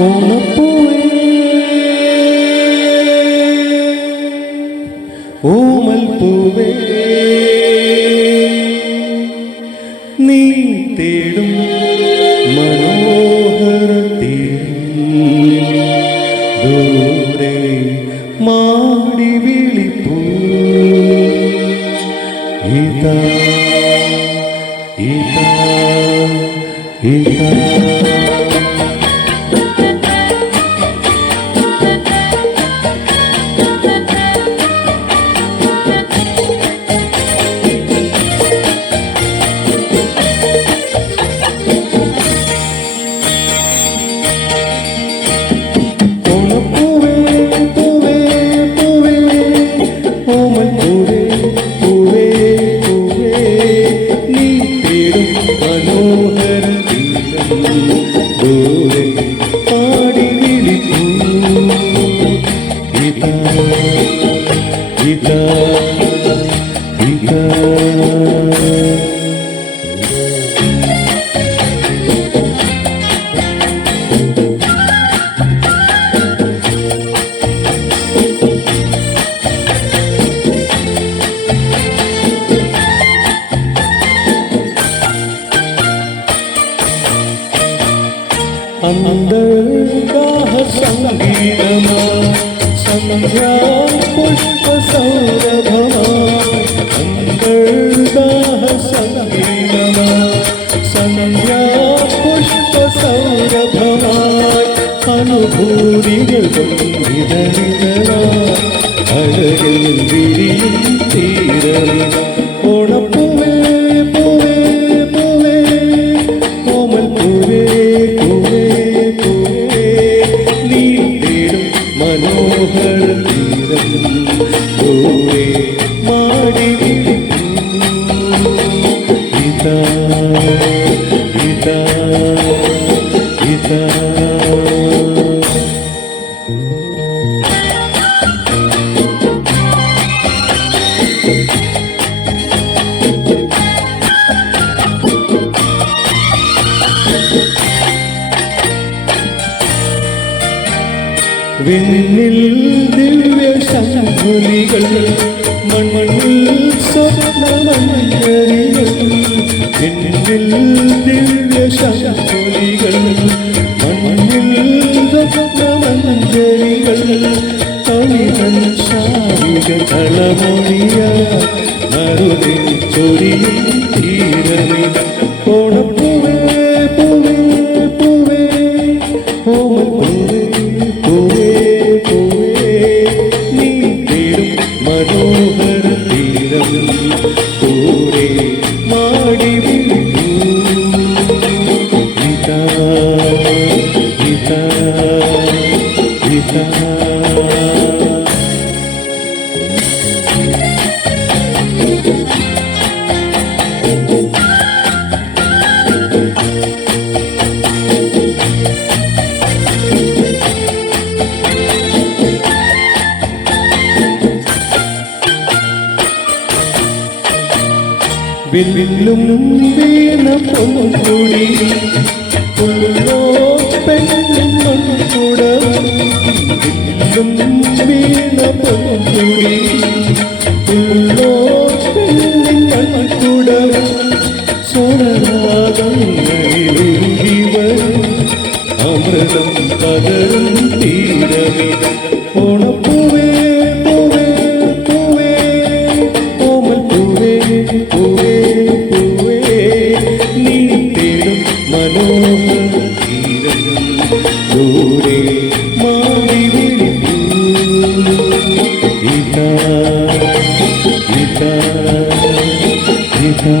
ഓണപ്പൂവേ ഓമൽ പൂവേ നീ തേടും മനോഹരത്തിൽ ദൂരെ മാടി വിളിപ്പൂ ഇതാ ഇതാ ഇതാ अंदरगाह संगीतमा संध्या पुष्प सौरभमा अंदरगाह संगीतमा संध्या पुष्प सौरभमा अनुभूतिകൾ വിതറികളാ അഴകിൽ വിരിയും തീരമേ ഓണപ്പൂവേ പൂവേ പൂവേ ഓമൽ പൂവേ മനോഹര തീരം ദൂരെ മാടി ഇതാ ഇതാ ഇതാ വിണ്ണിൽ ദിവ്യ ശംഖുലികൾ മണ്ണിൽ സ്വപ്നമഞ്ജരികൾ വിണ്ണിൽ ദിവ്യ ശംഖുലികൾ മണ്ണിൽ സ്വപ്നമഞ്ജരികൾ കവിതൻ ശാരിക കളമൊഴിയ നറുതി ചൊരിയും തീരമേ ഓണപ്പൂവേ പൂവേ പൂവേ ഓമൽ പൂവേ മനോഹര തീരം ദൂരെ മാടി വിളിപ്പൂ ഇതാ ഇതാ ഇതാ വില്ലും വീണ പൊന്നുകൂടി പുല്ലോ പെണ്ണുകൂട വില്ലും വീണ പൊന്നുകൂടി പുല്ലോ പെണ്ണുകൂട സ്വരരാഗങ്ങളിലിവർ അമൃതം പകരും തീരമേ ഓണപ്പൂവേ പൂവേ പൂവേ ഓമൽ പൂവേ പൂവേ മനോഹര തീരം ദൂരെ മാടി വിളിപ്പൂ ഇതാ ഇതാ ഇതാ